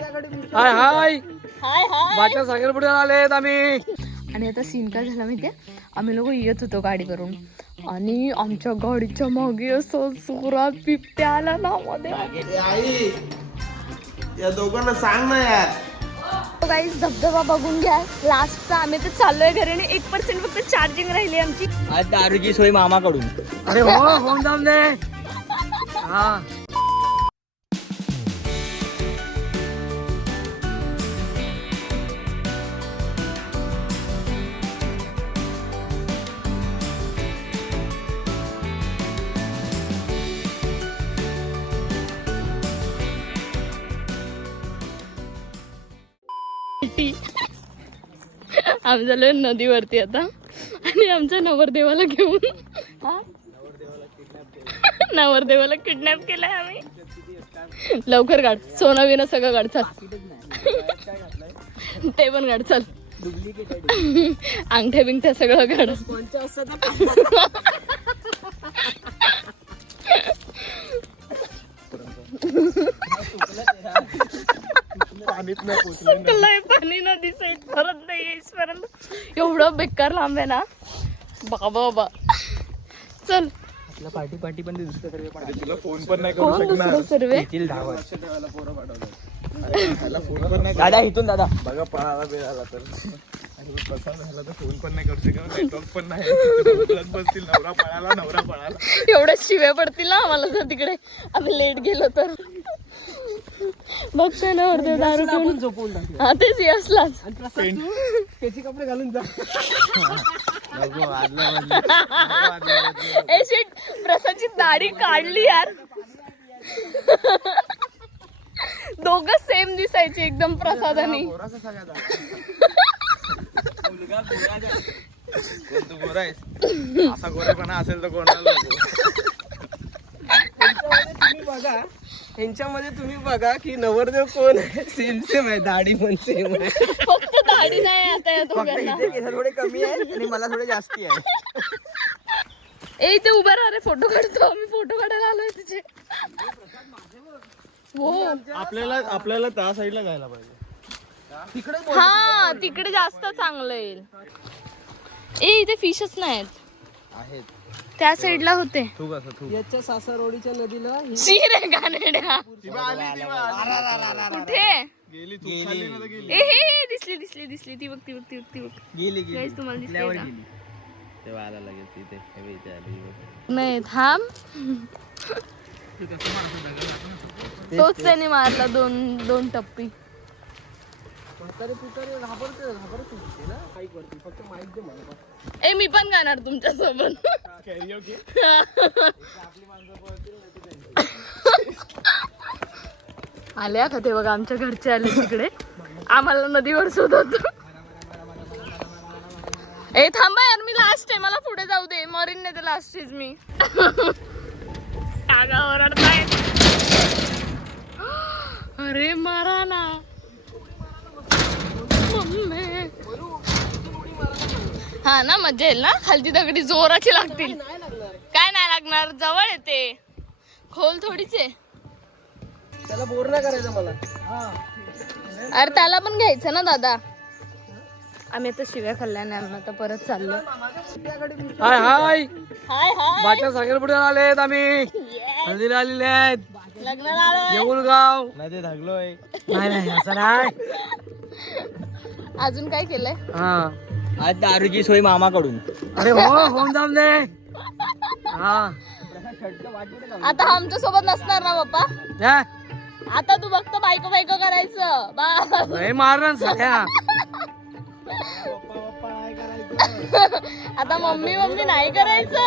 हाय हाय हाय हाय बाच्या सागरपुढे आलेत आम्ही. आणि आता सीन काय झाला माहितीये, आम्ही लोक येत होतो गाडी करून आणि आमच्या गाडीच्या मागे असं जोरात बिबट्या आला ना मध्ये. आई या दोघांना सांग ना यार. गाईस धबधबा बघून घ्या लास्टचा. आम्ही तर चाललोय घरी आणि 1% फक्त चार्जिंग राहिली आमची. आज दारूची सोय मामाकडून. अरे हो होऊन जाऊन दे. हा आम्ही झालोय नदीवरती आता आणि आमच्या नवरदेवाला घेऊन नवरदेवाला किडनॅप केलंय आम्ही. लवकर गाड, सोनं बिनं सगळं गाड, चल ते पण गाड, चल अंगठ्या बिंगठ्या सगळं गाड. सुकलंय पाणी नदी साईड परत नाही येईसपर्यंत. एवढं बेकार लांब आहे ना बाबा बाबा. चल पार्टी पार्टी पण तुला फोन पण नाही कोण दुसरं सर्वे. दादा इथून दादा बघा पळाला बिळाला तर कसा झाला तर फोन पण नाही करू शकत. नेटवर्क पण नाही. बसतील नवरा पळाला. एवढ्या शिव्या पडतील ना आम्हाला जर तिकडे आम्ही लेट गेलो तर. बघतोय ना अर्धे दारू पिऊन झोपून हा तेच असलाच. त्याचे कपडे घालून जा. ए शिट, प्रसादची दाढी काढली यार. दोघं सेम दिसायचे एकदम प्रसादानी. तू गोरा आहेस. असा गोरेपणा असेल तर कोणाला बघा ह्यांच्यामध्ये तुम्ही बघा की नवरदेव कोण आहे. सेम आहे, दाढी पण सेम आहे. फक्त दाढी नाही आता या दोघांना. थोडे कमी आहे आणि मला थोडे जास्ती आहे. ए इथे उभा राहा रे, फोटो काढतो आम्ही. फोटो काढायला आलोय तुझे. हो आपल्याला त्या साईडला जायला पाहिजे. हा तिकडे जास्त चांगलं येईल. ए इथे फिशच नाहीत. आहेत त्या साईडला होते. तू कसं याच्या सासरवाडीच्या नदीला शिरे गाणेड्या कुठे गेली तू खाली ना तर गेली. ए हे दिसली ती बघ गेली Guys, तुम्हाला दिसते का? तेव्हा आला लगेच तिथे नाही थांब. तोच त्याने मारला दोन टप्पी. ए मी पण गाणार तुमच्या सोबत. आल्या का ते बघा, आमच्या घरचे आले तिकडे. आम्हाला नदीवर शोधत. ए थांबा यार, मी लास्ट आहे, मला पुढे जाऊ दे. मरीन नाही तर लास्ट आहेच मी. कागा ओरडताय. अरे मारा ना मम्मी. हा ना मजा येईल ना. खालती दगडी जोराची लागतील. काय नाही लागणार, जवळ येते. खोल थोडीच आहे. त्याला बोर नाही करायचं मला. अरे त्याला पण घ्यायचं ना दादा. आम्ही आता शिव्या खाल्ल्याने आम्ही आता परत चाललो. हाय हाय हाय हाय बाच्या सागरपुढे आलेत आम्ही. हल्दीला आलेले आहेत. लग्नाला आलोय. येऊळगाव. नाही धागलोय. नाही असं नाही. अजून काय केलंय? हा आज दारूची सोय मामाकडून. अरे हो होऊन जाऊन दे. हा आता आमच्या सोबत नसणार ना पप्पा. जा. आता तू बघतो बायको करायचं बा. लय मारण सगळ्या. आता मम्मी नाही करायचं.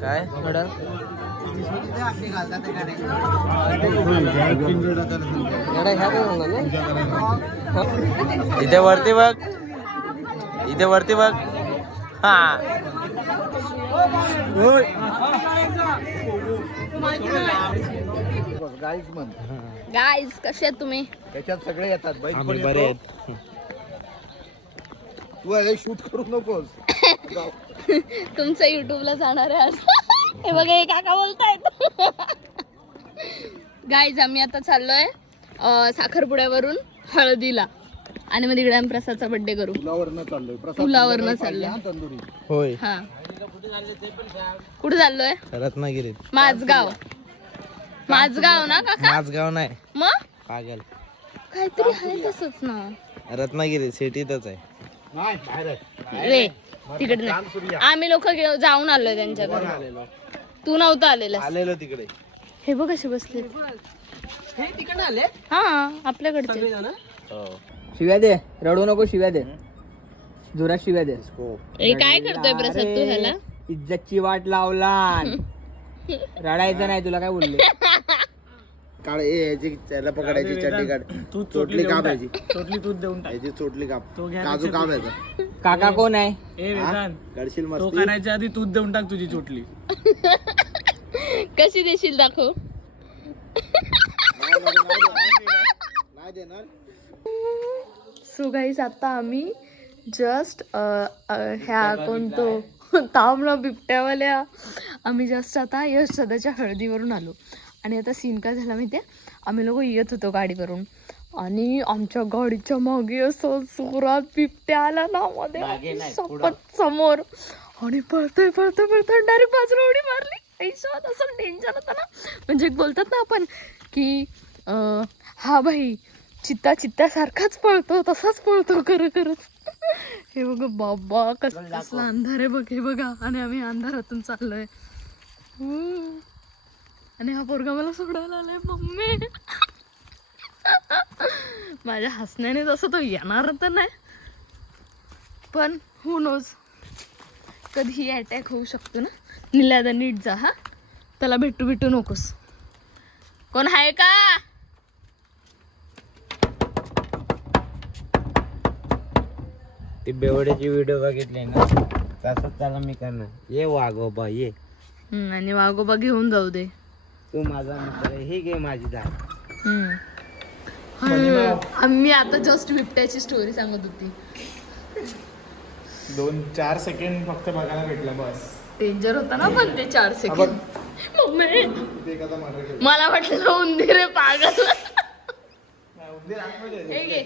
काय इथे वरती बघ. हा गाईज कसे आहेत तुम्ही? त्याच्यात सगळे येतात. बाईक पण बरे येतो. तू अरे शूट करू नकोस. तुमचं युट्यूबला जाणार आहे आज. हे बघा हे काका बोलतायत. गाईज आम्ही आता चाललोय साखरपुड्यावरून हळदीला आणि मग तिकडे आम्ही प्रसादचा बर्थडे करू. पुलावरनं चाललोय. होय. हा कुठे चाललोय? रत्नागिरीत. माझगाव ना काका? माझगाव नाही मग पागल, काहीतरी आहे तसंच ना. रत्नागिरी सिटीतच आहे. रे तिकडे नाही. आम्ही लोक जाऊन आलोय त्यांच्याकडे. तू नव्हता आलेलो तिकडे. हे बघ कसे बसले. हे तिकडे आले. हा आपल्याकडचे. शिव्या दे, रडू नको, शिव्या दे, जोरात शिव्या दे. काय करतोय प्रसाद तू ह्याला? इज्जतची वाट लावला. रडायचं नाही, तुला काय बोलले? काढ याची त्याला पकडायची चड्डी काढ. चोटली काप याची. चोटली तूच देऊन टाक. याची चोटली काप. काजू काप याचा. काका कोण आहे? ए वेदांत, करशील तो मस्त. करायच्या आधी तूच देऊन टाक तुझी चोटली. कशी देशील दाखव. नाही देणार. सो गाईज आता आम्ही जस्ट ह्या कोणतो तांबडा बिबट्यावाल्या आम्ही जस्ट आता यश सदाच्या हळदीवरून आलो. आणि आता सीन काय झाला माहिती आहे, आम्ही लोक येत होतो गाडीवरून आणि आमच्या गाडीच्या मागे असं जोरात बिबट्या आला ना मध्ये सपत समोर आणि पळतोय डायरेक्ट बाजूला उडी मारली. ऐशात असं डेंजर होतं ना. म्हणजे बोलतात ना आपण की हा भाई चित्त्यासारखाच पळतो, तसाच पळतो खरंच. हे बघ बाबा कसला अंधार आहे बघ. हे बघा आणि आम्ही अंधारातून चाललोय. आणि हा पोरगा मला सोडायला आलाय. मम्मी माझ्या हसण्याने तसं तो येणार तर नाही, पण हू नोज कधीही अटॅक होऊ शकतो ना. निलादा नीट जा हा, त्याला भेटू नकोस. कोण आहे का? ती बेवड्याची व्हिडिओ बघितली ना, तसंच त्याला मी करणार. ये वाघोबा ये. आणि वाघोबा घेऊन जाऊ दे. तू माझा मित्र आहे, हे घे माझी झाड. आम्ही आता जस्ट बिबट्याची स्टोरी सांगत होती. 2-4 सेकंड फक्त बघायला भेटलं बस. डेंजर होता ना पण ते 4 सेकंड. मम्मी मला वाटलं उंदीर आहे पागल. हे घे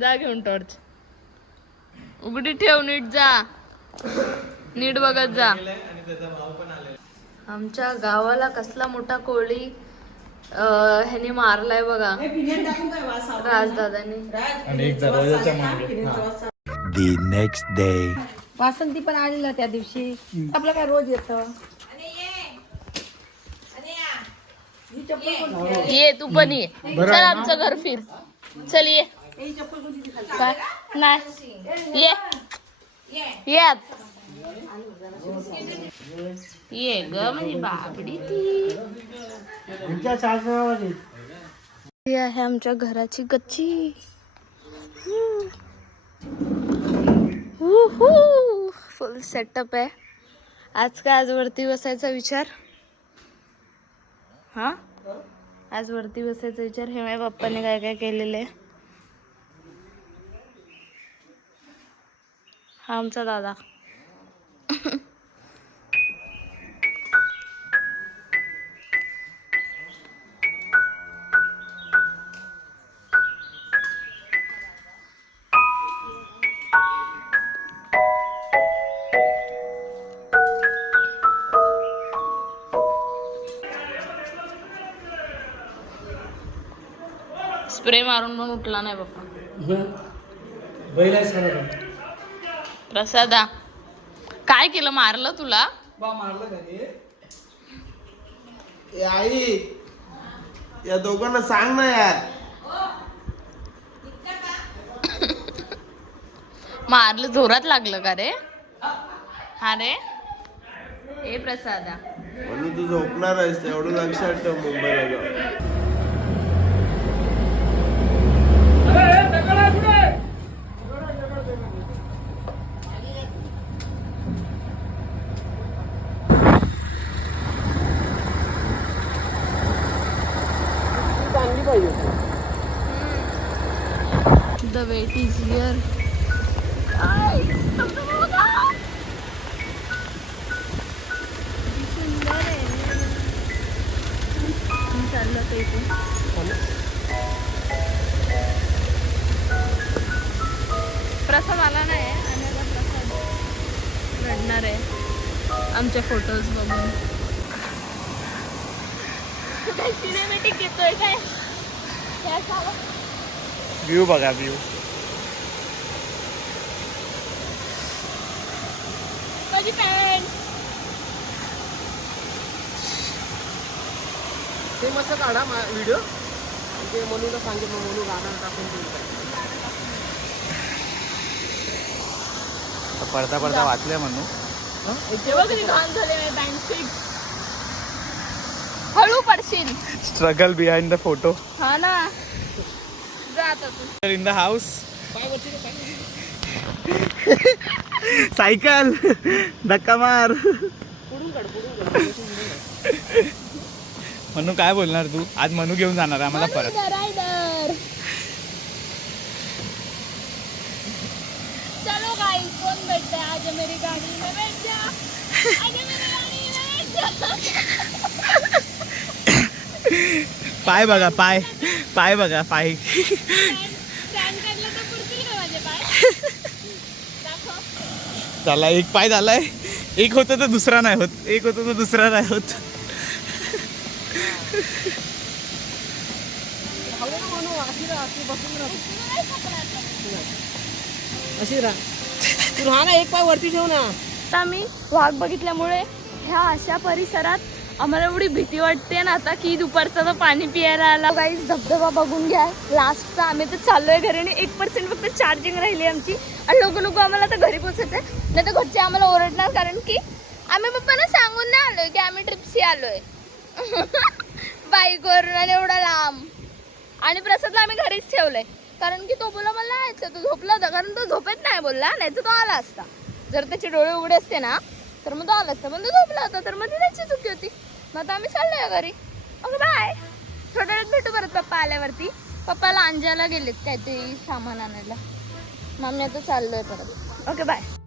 जा घेऊन टॉर्च. उघडी ठेव, नीट जा, नीट बघत जा. आमच्या गावाला कसला मोठा कोळी ह्याने मारलाय बघा राजदादाने. आणि एक दरवाजाच्या मागे. The next day. वासंती पण आलेला त्या दिवशी. आपलं काय रोज येतं. ये तू पण ये. चल आमचं घर फिर. चल ये. काय नाही ये आत. ये ग म्हणजे बाबडी ती. ही आहे आमच्या घराची गच्ची. फुल सेटअप आहे. आज वरती बसायचा विचार. हा आज वरती बसायचा विचार. हे माझ्या पप्पाने काय काय केलेलं आहे. हा आमचा दादा. स्प्रे मारून पण उठला नाही पप्पा. प्रसादा काय केलं? मारलं तुला? आई या दोघांना सांग ना यार. मारलं जोरात लागलं का रे? हा रे ए प्रसादा म्हणून तू झोपणार आहेस एवढं लक्षात ठेव. मुंबईला जाऊ. The wait is here. सुंदर आहे. चाललं जातो इथून. प्रसाद आला नाही आणि आता प्रसाद रडणार आहे आमच्या फोटोज बघून. काय सिनेमॅटिक घेतोय काय? व्ह्यू बघा व्ह्यू. माझी पॅन्ट ते मस्त काढा व्हिडिओ. ते मनूला सांगितलं मनू गाणं टाकून देईल. पडता पडता वाचले म्हणून. हे बघ किती घाण झाले माझे पॅन्ट फिक्स. हळू पडशील. Struggle behind the photo. हा ना जा आता तू. In the house. सायकल धक्का मार. मनू काय बोलणार तू? आज मनू घेऊन जाणार आहे आम्हाला परत. रायडर चलो गाइस कौन बैठता है आज मेरी गाड़ी में बैठ जा. आज मेरी गाड़ी में बैठ जा. पाय बघा पाय. पाय बघा पाय. स्टँड काढलं तर पुरतील का माझे पाय? दाखव. झाला एक पाय झालाय. एक होतं तर दुसरा नाही होत. एक होतं तर दुसरा नाही होत. अशी राहा तू. हा ना एक पाय वरती ठेव ना. आता आम्ही वाघ बघितल्यामुळे ह्या अशा परिसरात आम्हाला एवढी भीती वाटते ना आता की दुपारचं तर पाणी पियायला आला. गाईस धबधबा बघून घ्या लास्टचा. आम्ही तर चाललोय घरी आणि 1% फक्त चार्जिंग राहिली आमची आणि लोक आम्हाला आता घरी पोहोचायचंय. नाही तर घरचे आम्हाला ओरडणार कारण की आम्ही पप्पांना सांगून नाही आलोय की आम्ही ट्रिप्सी आलोय बाईकवरून आणि एवढा लांब. आणि प्रसादला आम्ही घरीच ठेवलंय कारण की तो बोला मला यायचं. तो झोपला होता कारण तो झोपेत नाही बोलला. नाही तर तो आला असता. जर त्याचे डोळे उघडे असते ना तर मग तो आला असता. पण तो झोपला होता तर मग ती त्याची चुकी होती. मग आता आम्ही चाललोय घरी. Okay bye. थोड्या वेळात भेटू परत पप्पा आल्यावरती. पप्पाला अंजाला गेलेत काहीतरी सामान आणायला. मग आम्ही आता चाललोय परत. Okay bye.